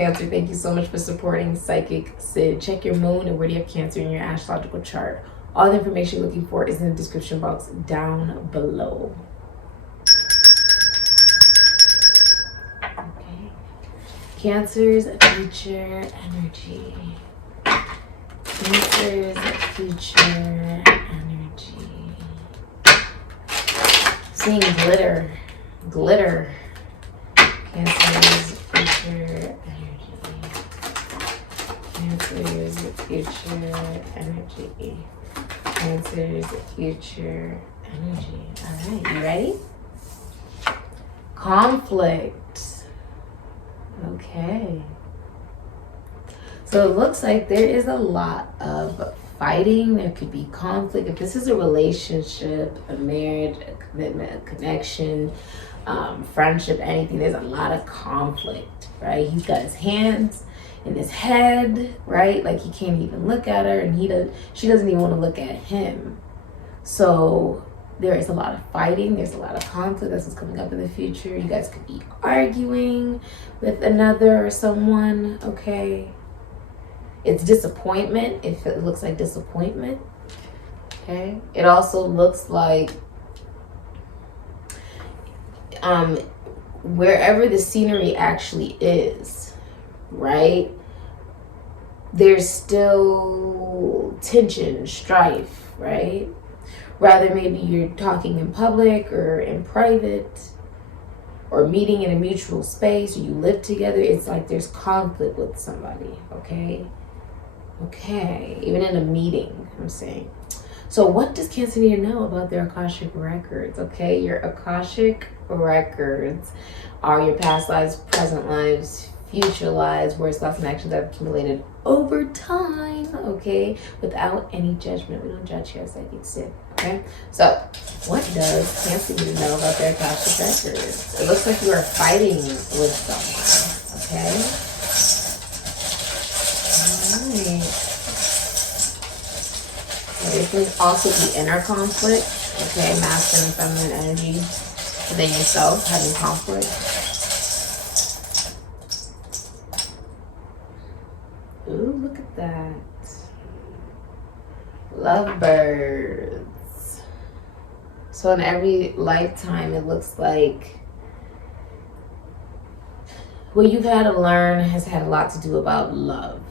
Cancer. Thank you so much for supporting SIKIKSYD. Check your moon and where do you have Cancer in your astrological chart. All the information you're looking for is in the description box down below. Okay. Cancer's future energy. Cancer's future energy. Seeing glitter. Glitter. Cancer's future energy. Cancer's future energy. Cancer's future energy. All right, you ready? Conflict. Okay. So it looks like there is a lot of fighting. There could be conflict. If this is a relationship, a marriage, a commitment, a connection, friendship, anything, there's a lot of conflict, right? He's got his hands in his head, right? Like he can't even look at her, and she doesn't even want to look at him. So there is a lot of fighting. There's a lot of conflict. That's what's coming up in the future. You guys could be arguing with another or someone, okay? It's disappointment, if it looks like disappointment, okay? It also looks like wherever the scenery actually is, right? There's still tension, strife, right? Rather maybe you're talking in public or in private or meeting in a mutual space, or you live together. It's like there's conflict with somebody, okay? Okay, even in a meeting, I'm saying. So what does Cancer need to know about their Akashic records, okay? Your Akashic records are your past lives, present lives, future lives, words, thoughts, and actions that have accumulated over time, okay? Without any judgment. We don't judge here, SIKIKSYD, okay? So what does Cancer need to know about their Akashic records? It looks like you are fighting with someone, okay? There can also be inner conflict, okay? Masculine and feminine energy within yourself having conflict. Ooh, look at that. Lovebirds. So in every lifetime, it looks like what you've had to learn has had a lot to do about love,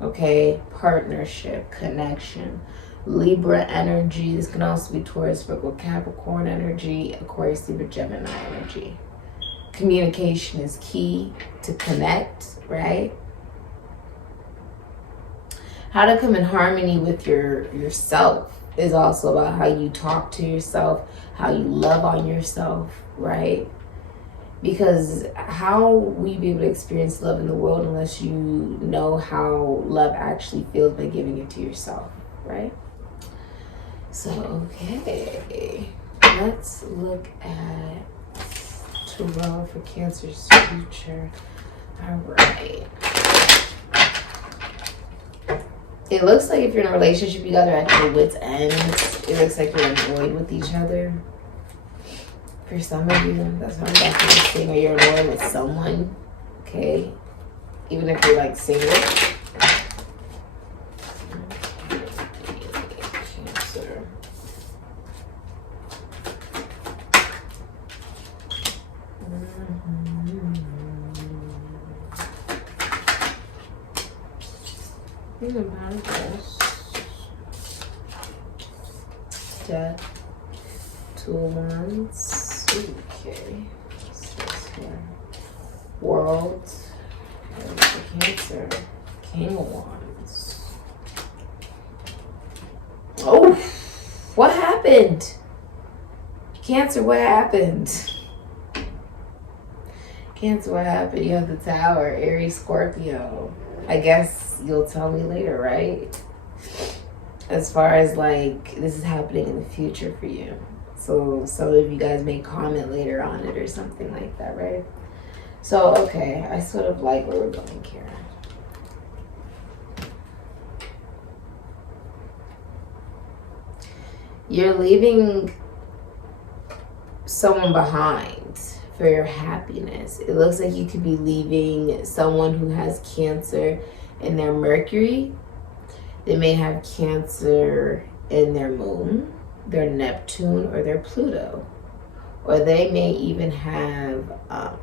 okay? Partnership, connection. Libra energy. This can also be Taurus, Virgo, Capricorn energy, Aquarius, Libra, Gemini energy. Communication is key to connect, right? How to come in harmony with yourself is also about how you talk to yourself, how you love on yourself, right? Because how will you be able to experience love in the world unless you know how love actually feels by giving it to yourself, right? So, okay, let's look at Tarot for Cancer's future. All right. It looks like if you're in a relationship, you guys are at your wit's end. It looks like you're annoyed with each other. For some of you, that's what I'm definitely seeing. Or you're annoyed with someone, okay? Even if you're like single. Cancer. These are manifest. Death. 2 of Wands. Okay. What's this here? World. Cancer. King of Wands. Oh! What happened? Cancer, what happened? Cancer, what happened? You have the Tower. Aries, Scorpio. I guess you'll tell me later, right? As far as like this is happening in the future for you. So some of you guys may comment later on it or something like that, right? So, okay, I sort of like where we're going here. You're leaving someone behind for your happiness. It looks like you could be leaving someone who has Cancer in their Mercury. They may have Cancer in their Moon, their Neptune, or their Pluto. Or they may even have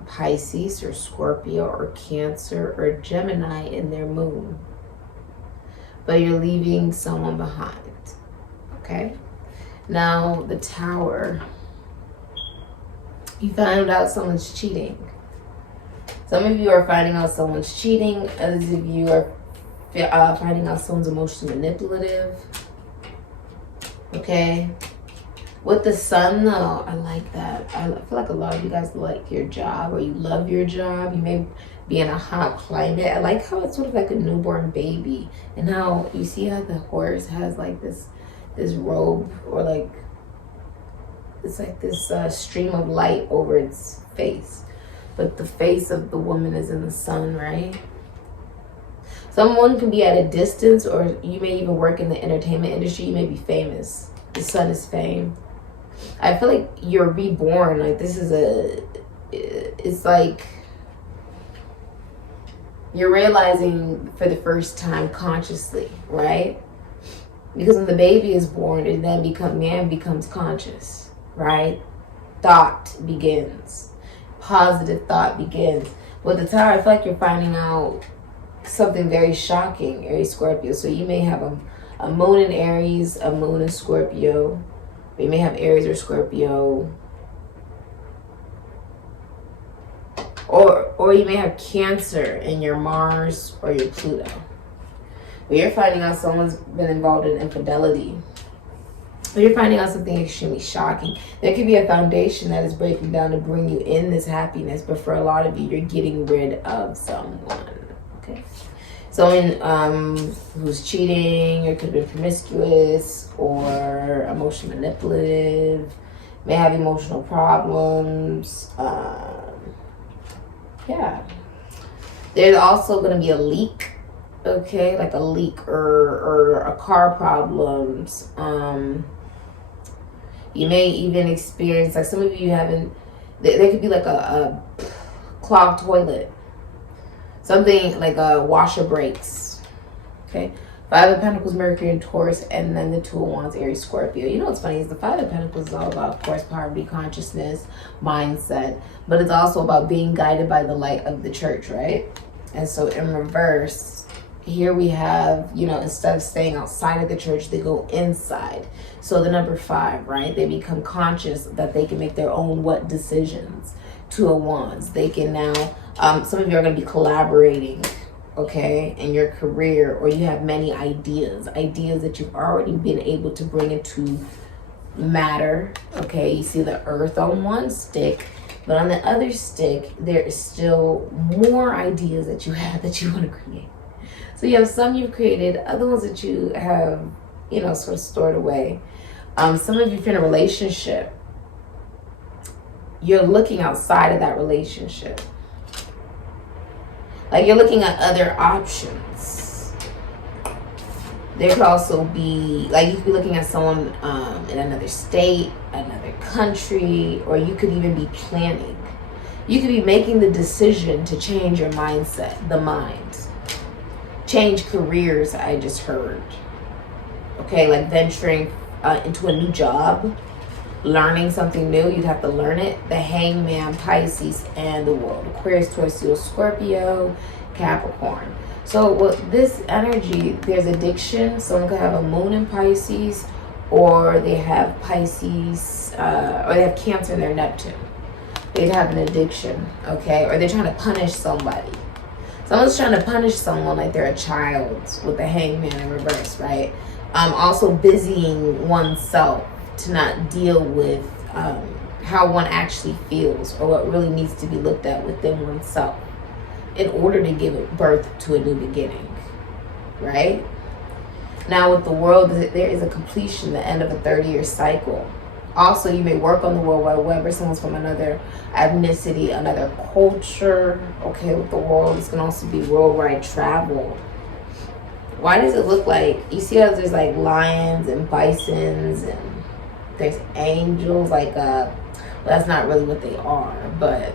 Pisces or Scorpio or Cancer or Gemini in their Moon. But you're leaving someone behind, okay? Now, the Tower. You found out someone's cheating. Some of you are finding out someone's cheating. Others of you are finding out someone's emotionally manipulative. Okay? With the Sun, though, I like that. I feel like a lot of you guys like your job, or you love your job. You may be in a hot climate. I like how it's sort of like a newborn baby. And how, you see how the horse has like this robe, or like, it's like this stream of light over its face. But the face of the woman is in the sun, right? Someone can be at a distance, or you may even work in the entertainment industry. You may be famous. The sun is fame. I feel like you're reborn. Like, this is it's like you're realizing for the first time consciously, right? Because when the baby is born, it then man becomes conscious, right? Thought begins. Positive thought begins. With the Tower, I feel like you're finding out something very shocking, Aries, Scorpio. So you may have a moon in Aries, a moon in Scorpio. You may have Aries or Scorpio. Or you may have Cancer in your Mars or your Pluto. But you're finding out someone's been involved in infidelity. But you're finding out something extremely shocking. There could be a foundation that is breaking down to bring you in this happiness. But for a lot of you, you're getting rid of someone. Okay. Someone who's cheating, or could be promiscuous, or emotionally manipulative, may have emotional problems. Yeah. There's also going to be a leak, okay? Like a leak or a car problems. You may even experience, like some of you haven't, there could be like a clogged toilet. Something like a washer breaks, okay? Five of Pentacles, Mercury, and Taurus, and then the Two of Wands, Aries, Scorpio. You know what's funny is the Five of Pentacles is all about, of course, poverty, consciousness, mindset, but it's also about being guided by the light of the church, right? And so in reverse, here we have, you know, instead of staying outside of the church, they go inside. So the number 5, right? They become conscious that they can make their own what decisions. Two of Wands. They can now, some of you are going to be collaborating, okay, in your career, or you have many ideas that you've already been able to bring into matter, okay? You see the earth on one stick, but on the other stick, there is still more ideas that you have that you want to create. So you have some you've created, other ones that you have, you know, sort of stored away. Some of you, if you're in a relationship, you're looking outside of that relationship. Like, you're looking at other options. There could also be, like, you could be looking at someone in another state, another country, or you could even be planning. You could be making the decision to change your mindset, the mind. Change careers, I just heard. Okay, like venturing into a new job. Learning something new, you'd have to learn it. The Hangman, Pisces, and the World. Aquarius, Taurus, Leo, Scorpio, Capricorn. So with this energy, there's addiction. Someone could have a moon in Pisces, or they have Pisces, or they have Cancer in their Neptune. They'd have an addiction, okay? Or they're trying to punish somebody. Someone's trying to punish someone like they're a child with the Hangman in reverse, right? Also busying oneself to not deal with how one actually feels, or what really needs to be looked at within oneself in order to give birth to a new beginning, right? Now with the World, there is a completion, the end of a 30-year cycle. Also, you may work on the World Wide Web, or someone's from another ethnicity, another culture. Okay, with the World, this can also be worldwide travel. Why does it look like, you see how there's like lions and bisons, and there's angels, like That's not really what they are, but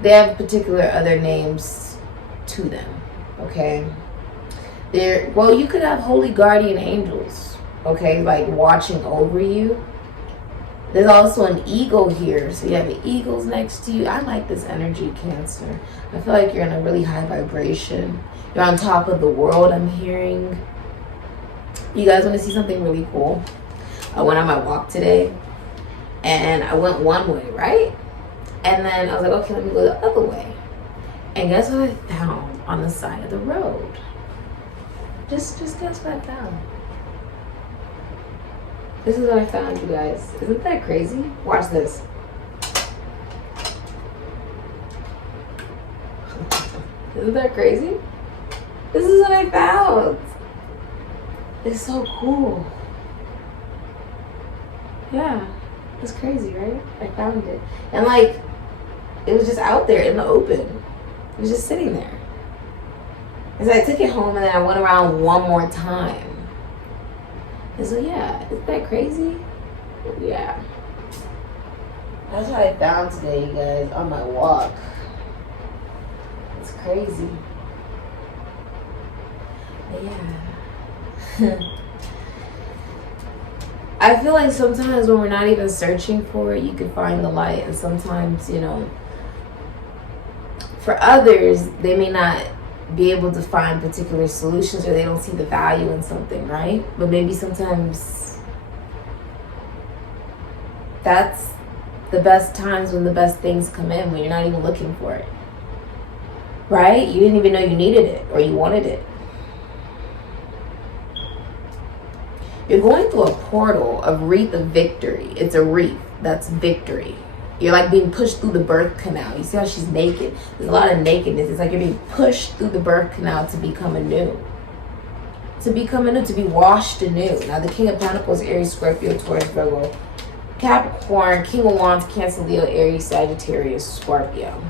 they have particular other names to them, okay? Well, you could have holy guardian angels, okay, like watching over you. There's also an eagle here, so you have eagles next to you. I like this energy, Cancer. I feel like you're in a really high vibration. You're on top of the world, I'm hearing. You guys want to see something really cool? I went on my walk today, and I went one way, right? And then I was like, okay, let me go the other way. And guess what I found on the side of the road? Just guess what I found. This is what I found, you guys. Isn't that crazy? Watch this. Isn't that crazy? This is what I found. It's so cool. Yeah. It's crazy, right? I found it. And like, it was just out there in the open. It was just sitting there. And so I took it home and then I went around one more time. And so yeah, isn't that crazy? Yeah. That's what I found today, you guys, on my walk. It's crazy. But yeah. I feel like sometimes when we're not even searching for it, you can find the light. And sometimes, you know, for others, they may not be able to find particular solutions or they don't see the value in something, right? But maybe sometimes that's the best times when the best things come in, when you're not even looking for it, right? You didn't even know you needed it or you wanted it. You're going through a portal of wreath of victory. It's a wreath. That's victory. You're like being pushed through the birth canal. You see how she's naked? There's a lot of nakedness. It's like you're being pushed through the birth canal to become anew. To become anew, to be washed anew. Now the King of Pentacles, Aries, Scorpio, Taurus, Virgo, Capricorn, King of Wands, Cancer, Leo, Aries, Sagittarius, Scorpio.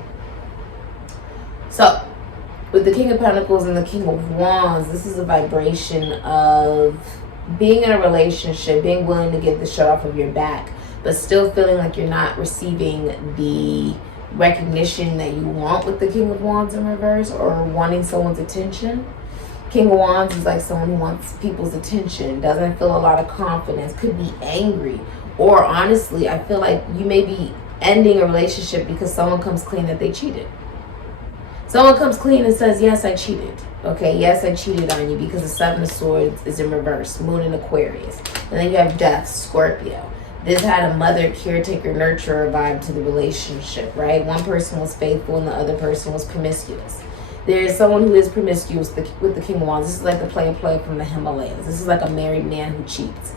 So, with the King of Pentacles and the King of Wands, this is a vibration of being in a relationship, being willing to get the shirt off of your back, but still feeling like you're not receiving the recognition that you want with the King of Wands in reverse, or wanting someone's attention. King of Wands is like someone who wants people's attention, doesn't feel a lot of confidence, could be angry. Or honestly, I feel like you may be ending a relationship because someone comes clean that they cheated. Someone comes clean and says, yes, I cheated. Okay, yes, I cheated on you, because the Seven of Swords is in reverse, Moon in Aquarius. And then you have Death, Scorpio. This had a mother, caretaker, nurturer vibe to the relationship, right? One person was faithful and the other person was promiscuous. There is someone who is promiscuous with the King of Wands. This is like the play from the Himalayas. This is like a married man who cheats.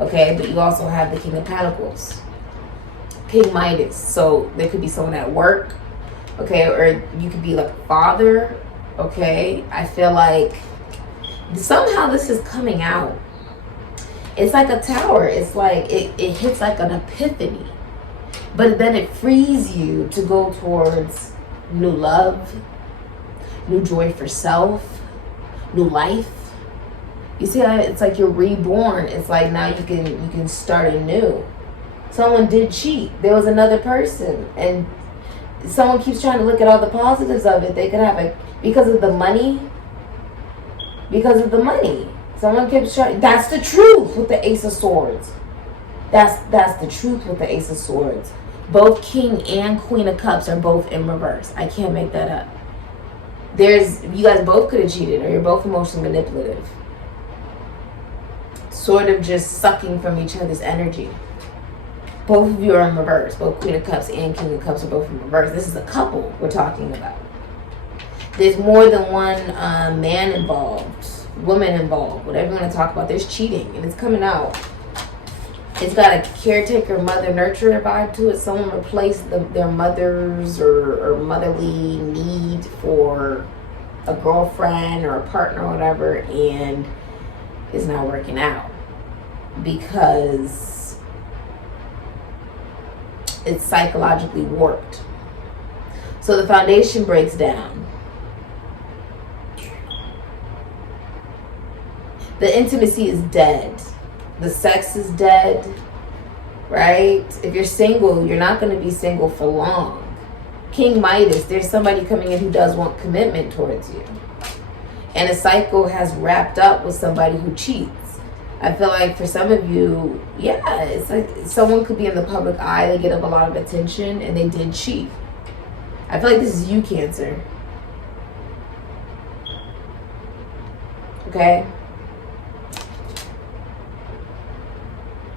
Okay, but you also have the King of Pentacles, King Midas. So there could be someone at work, okay, or you could be like a father, okay? I feel like somehow this is coming out. It's like a tower. It's like it hits like an epiphany, but then it frees you to go towards new love, new joy for self, new life. You see how it's like you're reborn. It's like now you can start anew. Someone did cheat. There was another person, and someone keeps trying to look at all the positives of it. They could have it because of the money. Because of the money. Someone keeps trying. That's the truth with the Ace of Swords. That's the truth with the Ace of Swords. Both King and Queen of Cups are both in reverse. I can't make that up. You guys both could have cheated, or you're both emotionally manipulative. Sort of just sucking from each other's energy. Both of you are in reverse. Both Queen of Cups and King of Cups are both in reverse. This is a couple we're talking about. There's more than one man involved, woman involved, whatever you want to talk about. There's cheating, and it's coming out. It's got a caretaker, mother, nurturer vibe to it. Someone replaced their mother's or motherly need for a girlfriend or a partner or whatever, and it's not working out because it's psychologically warped. So the foundation breaks down. The intimacy is dead. The sex is dead, right? If you're single, you're not going to be single for long. King Midas, there's somebody coming in who does want commitment towards you. And a cycle has wrapped up with somebody who cheats. I feel like for some of you, yeah, it's like someone could be in the public eye, they get up a lot of attention, and they did cheat. I feel like this is you, Cancer. Okay?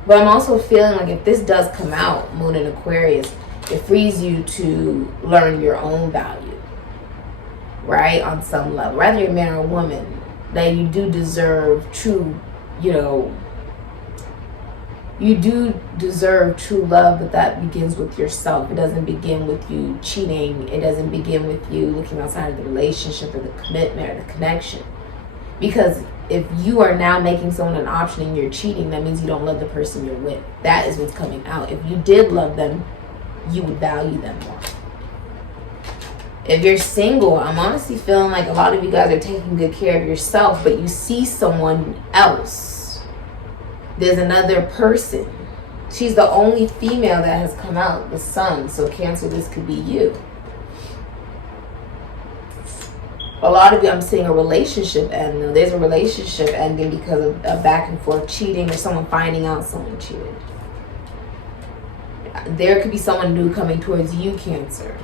But I'm also feeling like if this does come out, Moon in Aquarius, it frees you to learn your own value, right? On some level. Whether you're a man or a woman, that you do deserve true, you do deserve true love, but that begins with yourself. It doesn't begin with you cheating. It doesn't begin with you looking outside of the relationship or the commitment or the connection. Because if you are now making someone an option and you're cheating, that means you don't love the person you're with. That is what's coming out. If you did love them, you would value them more. If you're single, I'm honestly feeling like a lot of you guys are taking good care of yourself, but you see someone else. There's another person. She's the only female that has come out, the sun. So Cancer, this could be you. A lot of you, I'm seeing a relationship end. There's a relationship ending because of a back and forth cheating or someone finding out someone cheated. There could be someone new coming towards you, Cancer.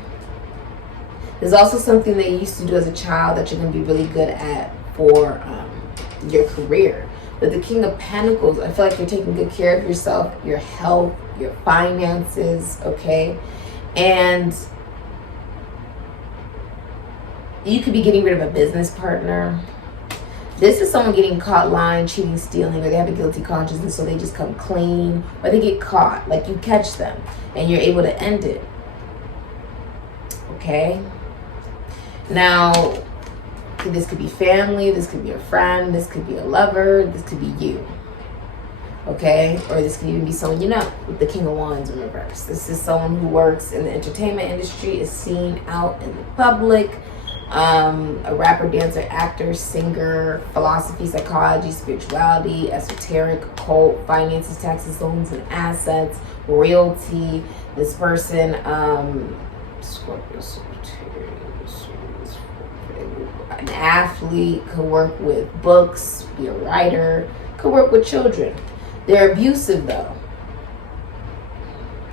There's also something that you used to do as a child that you're going to be really good at for your career. But the King of Pentacles, I feel like you're taking good care of yourself, your health, your finances, okay? And you could be getting rid of a business partner. This is someone getting caught lying, cheating, stealing, or they have a guilty conscience, so they just come clean, or they get caught, like you catch them, and you're able to end it. Okay? Now, this could be family, this could be a friend, this could be a lover, this could be you. Okay? Or this could even be someone you know, with the King of Wands in reverse. This is someone who works in the entertainment industry, is seen out in the public, a rapper, dancer, actor, singer, philosophy, psychology, spirituality, esoteric, occult, finances, taxes, loans, and assets, realty. This person, Scorpio, an athlete, could work with books, be a writer, could work with children. They're abusive though.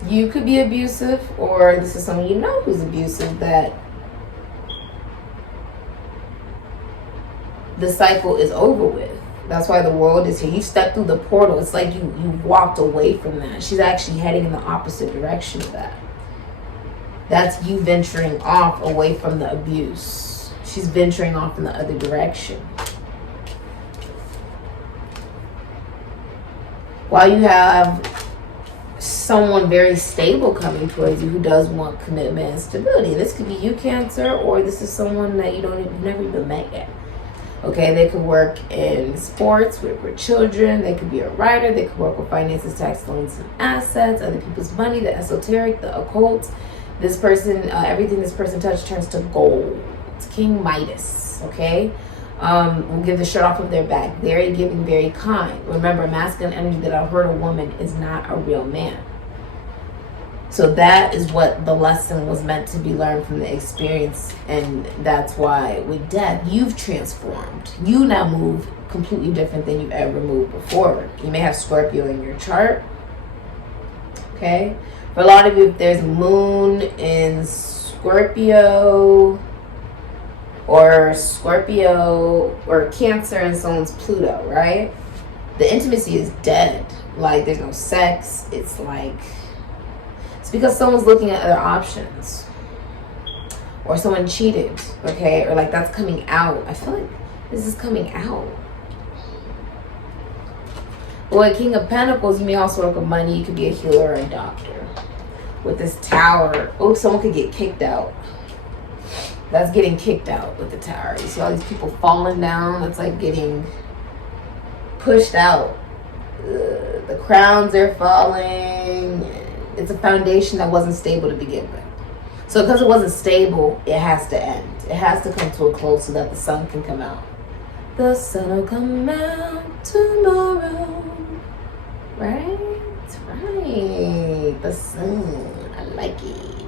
You could be abusive, or this is someone you know who's abusive, that the cycle is over with. That's why the world is here. You stepped through the portal. It's like you walked away from that. She's actually heading in the opposite direction of that. That's you venturing off away from the abuse. She's venturing off in the other direction. While you have someone very stable coming towards you who does want commitment and stability. This could be you, Cancer, or this is someone that you've never even met yet. Okay, they could work in sports with children. They could be a writer. They could work with finances, tax, loans, and assets, other people's money, the esoteric, the occult. This person, everything this person touches turns to gold. It's King Midas, okay? Will give the shirt off of their back. Very giving, very kind. Remember, masculine energy that hurt a woman is not a real man. So that is what the lesson was meant to be learned from the experience. And that's why with death, you've transformed. You now move completely different than you've ever moved before. You may have Scorpio in your chart. Okay? For a lot of you, if there's moon in Scorpio or Cancer and someone's Pluto, right? The intimacy is dead. Like, there's no sex. It's like... because someone's looking at other options, or someone cheated, okay, or like that's coming out. I feel like this is coming out. Well, King of Pentacles, you may also work with money. You could be a healer or a doctor. With this Tower, oh, someone could get kicked out. That's getting kicked out with the Tower. You see all these people falling down. That's like getting pushed out. The crowns are falling. It's a foundation that wasn't stable to begin with. So because it wasn't stable, it has to end. It has to come to a close so that the sun can come out. The sun will come out tomorrow. Right? Right. right. The sun. I like it.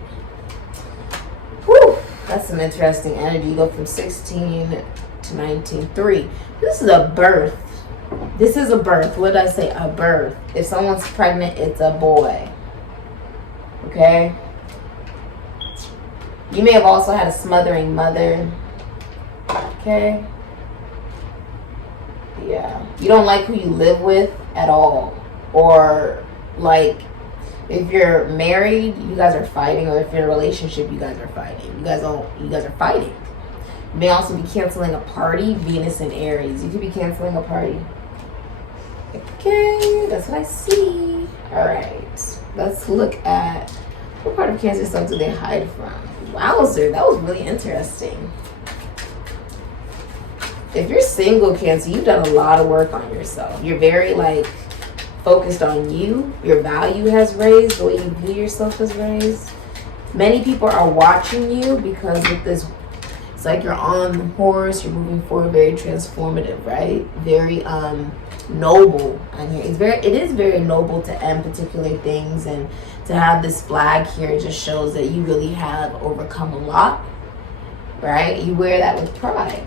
Whew. That's some interesting energy. You go from 16 to 19. 3. This is a birth. This is a birth. What did I say? A birth. If someone's pregnant, it's a boy. Okay? You may have also had a smothering mother. Okay? Yeah. You don't like who you live with at all. Or, like, if you're married, you guys are fighting. Or if you're in a relationship, you guys are fighting. You guys are fighting. You may also be canceling a party. Venus and Aries. You could be canceling a party. Okay, that's what I see. Alright. Let's look at what part of Cancer stuff do they hide from? Wowzer, that was really interesting. If you're single, Cancer, you've done a lot of work on yourself. You're very, like, focused on you. Your value has raised. The way you view yourself has raised. Many people are watching you because with this, it's like you're on the horse, you're moving forward, very transformative, right? Very noble. It is very noble to end particular things, and to have this flag here just shows that you really have overcome a lot, right? You wear that with pride.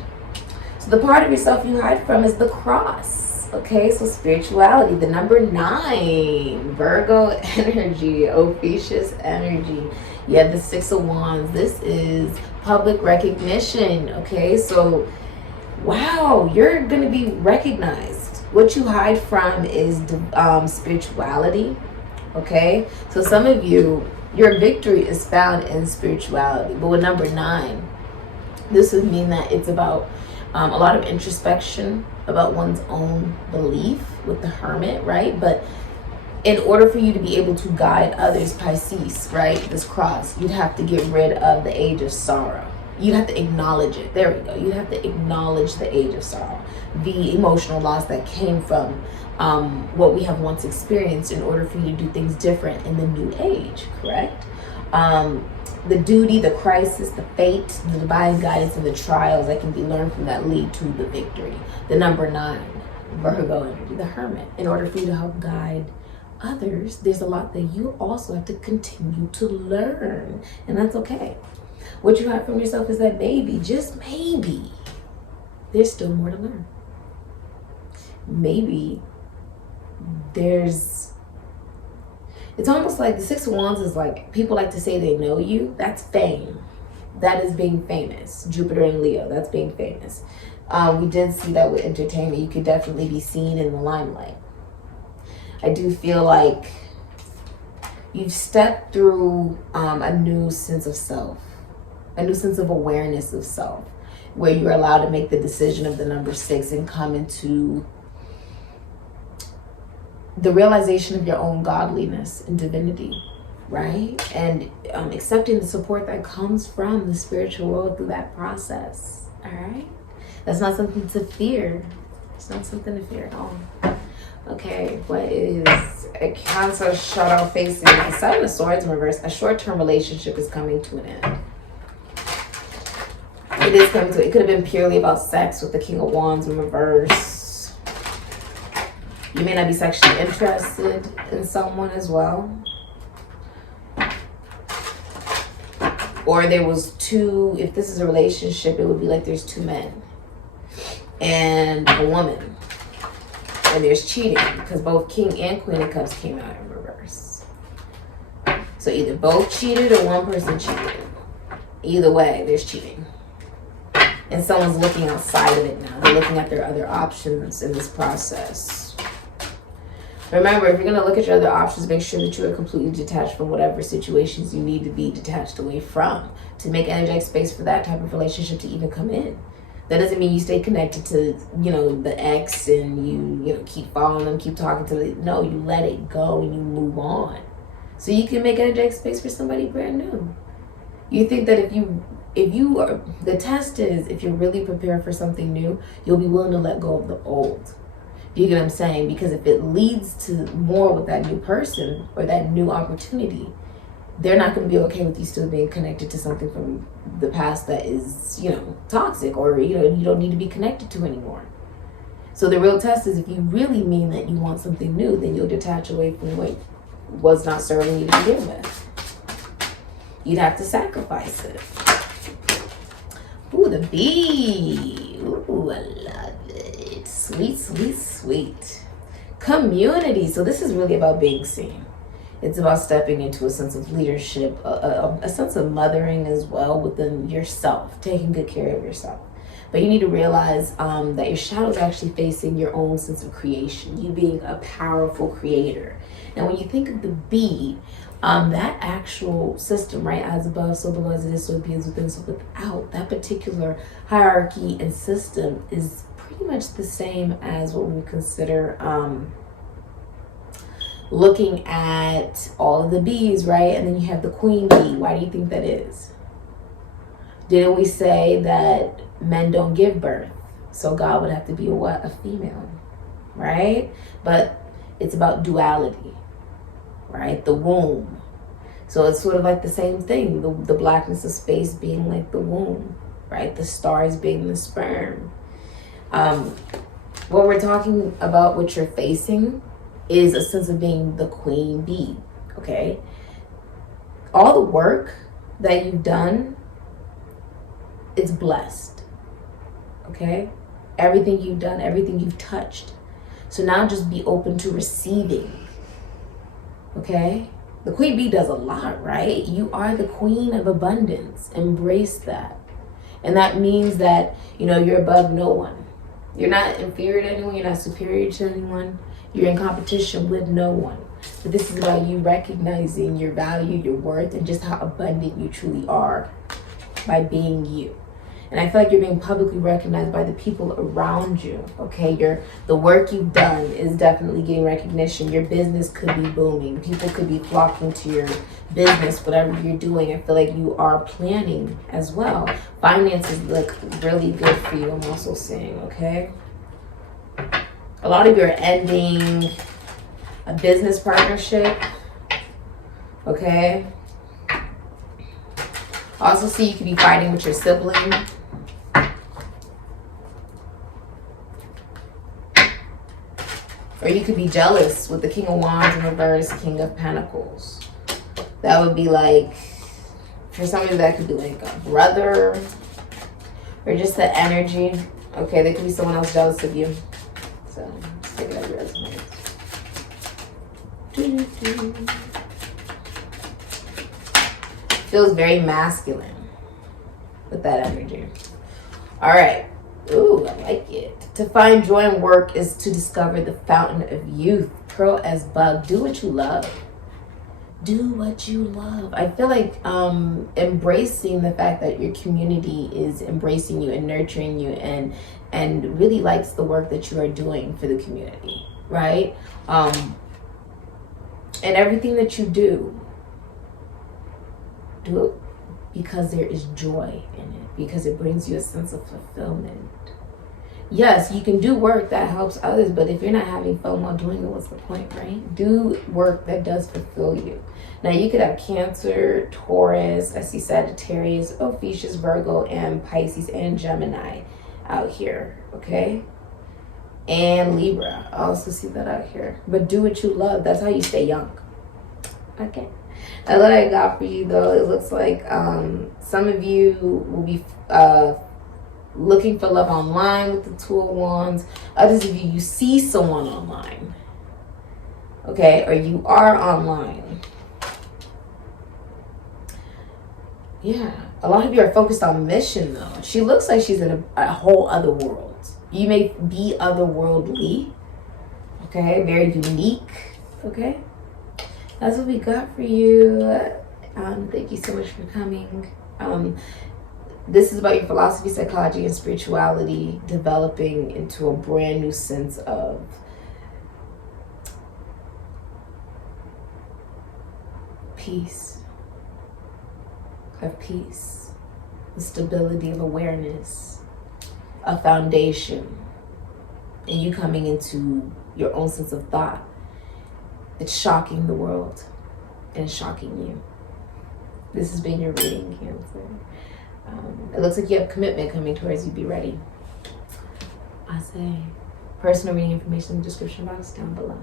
So the part of yourself you hide from is the cross. Okay, so spirituality, the number 9, Virgo energy, Ophiuchus energy. You have the 6 of Wands. This is public recognition. Okay, so wow, you're going to be recognized. What you hide from is spirituality. Okay, so some of you, your victory is found in spirituality. But with number 9, this would mean that it's about a lot of introspection about one's own belief with the Hermit, right? But in order for you to be able to guide others, Pisces, right, this cross, you'd have to get rid of the age of sorrow. You'd have to acknowledge it. There we go. You'd have to acknowledge the age of sorrow, the emotional loss that came from what we have once experienced, in order for you to do things different in the new age, correct? The duty, the crisis, the fate, the divine guidance, and the trials that can be learned from that lead to the victory. The number 9, Virgo energy, the Hermit. In order for you to help guide others, there's a lot that you also have to continue to learn, and that's okay. What you have from yourself is that maybe, just maybe, there's still more to learn. Maybe it's almost like the 6 of Wands is like, people like to say they know you. That's fame. That is being famous. Jupiter and Leo, that's being famous. We did see that with entertainment. You could definitely be seen in the limelight. I do feel like you've stepped through a new sense of self, a new sense of awareness of self, where you're allowed to make the decision of the number 6 and come into the realization of your own godliness and divinity, right? And accepting the support that comes from the spiritual world through that process, all right? That's not something to fear. It's not something to fear at all. Okay, what is a Cancer shadow facing the 7 of Swords in reverse? A short-term relationship is coming to an end. It could have been purely about sex with the King of Wands in reverse. You may not be sexually interested in someone as well. Or there was 2, if this is a relationship, it would be like there's 2 men and a woman. And there's cheating, because both King and Queen of Cups came out in reverse. So either both cheated or one person cheated. Either way, there's cheating. And someone's looking outside of it now. They're looking at their other options in this process. Remember, if you're going to look at your other options, make sure that you are completely detached from whatever situations you need to be detached away from, to make energetic space for that type of relationship to even come in. That doesn't mean you stay connected to, the ex and you keep following them, keep talking to them. No, you let it go and you move on. So you can make energetic space for somebody brand new. You think that if you are, the test is, if you're really prepared for something new, you'll be willing to let go of the old. You get what I'm saying? Because if it leads to more with that new person or that new opportunity, they're not going to be okay with you still being connected to something from the past that is, toxic, or, you don't need to be connected to anymore. So the real test is, if you really mean that you want something new, then you'll detach away from was not serving you to begin with. You'd have to sacrifice it. Ooh, the bee. Ooh, I love it. Sweet, sweet, sweet. Community. So this is really about being seen. It's about stepping into a sense of leadership, a sense of mothering as well within yourself, taking good care of yourself. But you need to realize that your shadow is actually facing your own sense of creation, you being a powerful creator. And when you think of the bee, that actual system, right, as above, so below, as it is, so it be, as within, so without, that particular hierarchy and system is pretty much the same as what we consider looking at all of the bees, right? And then you have the queen bee. Why do you think that is? Didn't we say that men don't give birth? So God would have to be a what? A female, right? But it's about duality, right? The womb. So it's sort of like the same thing. The blackness of space being like the womb, right? The stars being the sperm. What we're talking about, what you're facing, is a sense of being the queen bee, okay? All the work that you've done, it's blessed, okay? Everything you've done, everything you've touched. So now just be open to receiving, okay? The queen bee does a lot, right? You are the queen of abundance. Embrace that. And that means that, you know, you're above no one. You're not inferior to anyone. You're not superior to anyone. You're in competition with no one. But this is about you recognizing your value, your worth, and just how abundant you truly are by being you. And I feel like you're being publicly recognized by the people around you, okay? The work you've done is definitely getting recognition. Your business could be booming. People could be flocking to your business, whatever you're doing. I feel like you are planning as well. Finances look really good for you, I'm also seeing, okay? A lot of you are ending a business partnership, okay? Also see you could be fighting with your sibling. Or you could be jealous with the King of Wands in reverse, King of Pentacles. That would be like, for some of you that could be like a brother or just the energy. Okay, there could be someone else jealous of you. So just take it as it resonates. Feels very masculine with that energy. All right. Ooh, I like it. To find joy in work is to discover the fountain of youth. Pearl as bug. Do what you love. Do what you love. I feel like embracing the fact that your community is embracing you and nurturing you and really likes the work that you are doing for the community, right? And everything that you do it because there is joy in it, because it brings you a sense of fulfillment. Yes, you can do work that helps others, but if you're not having fun while doing it, what's the point, right? Do work that does fulfill you. Now, you could have Cancer, Taurus, I see Sagittarius, Ophiuchus, Virgo, and Pisces, and Gemini out here, okay? And Libra, I also see that out here. But do what you love. That's how you stay young, okay? That's what I got for you, though. It looks like some of you will be looking for love online with the Two of Wands. Others of you see someone online, okay, or you are online. Yeah, a lot of you are focused on mission, though. She looks like she's in a whole other world. You may be otherworldly, okay, very unique, okay. That's what we got for you. Thank you so much for coming. This is about your philosophy, psychology, and spirituality developing into a brand new sense of peace, the stability of awareness, a foundation, and you coming into your own sense of thought. It's shocking the world and shocking you. This has been your reading, Cancer. It looks like you have commitment coming towards you. Be ready. I say personal reading information in the description box down below.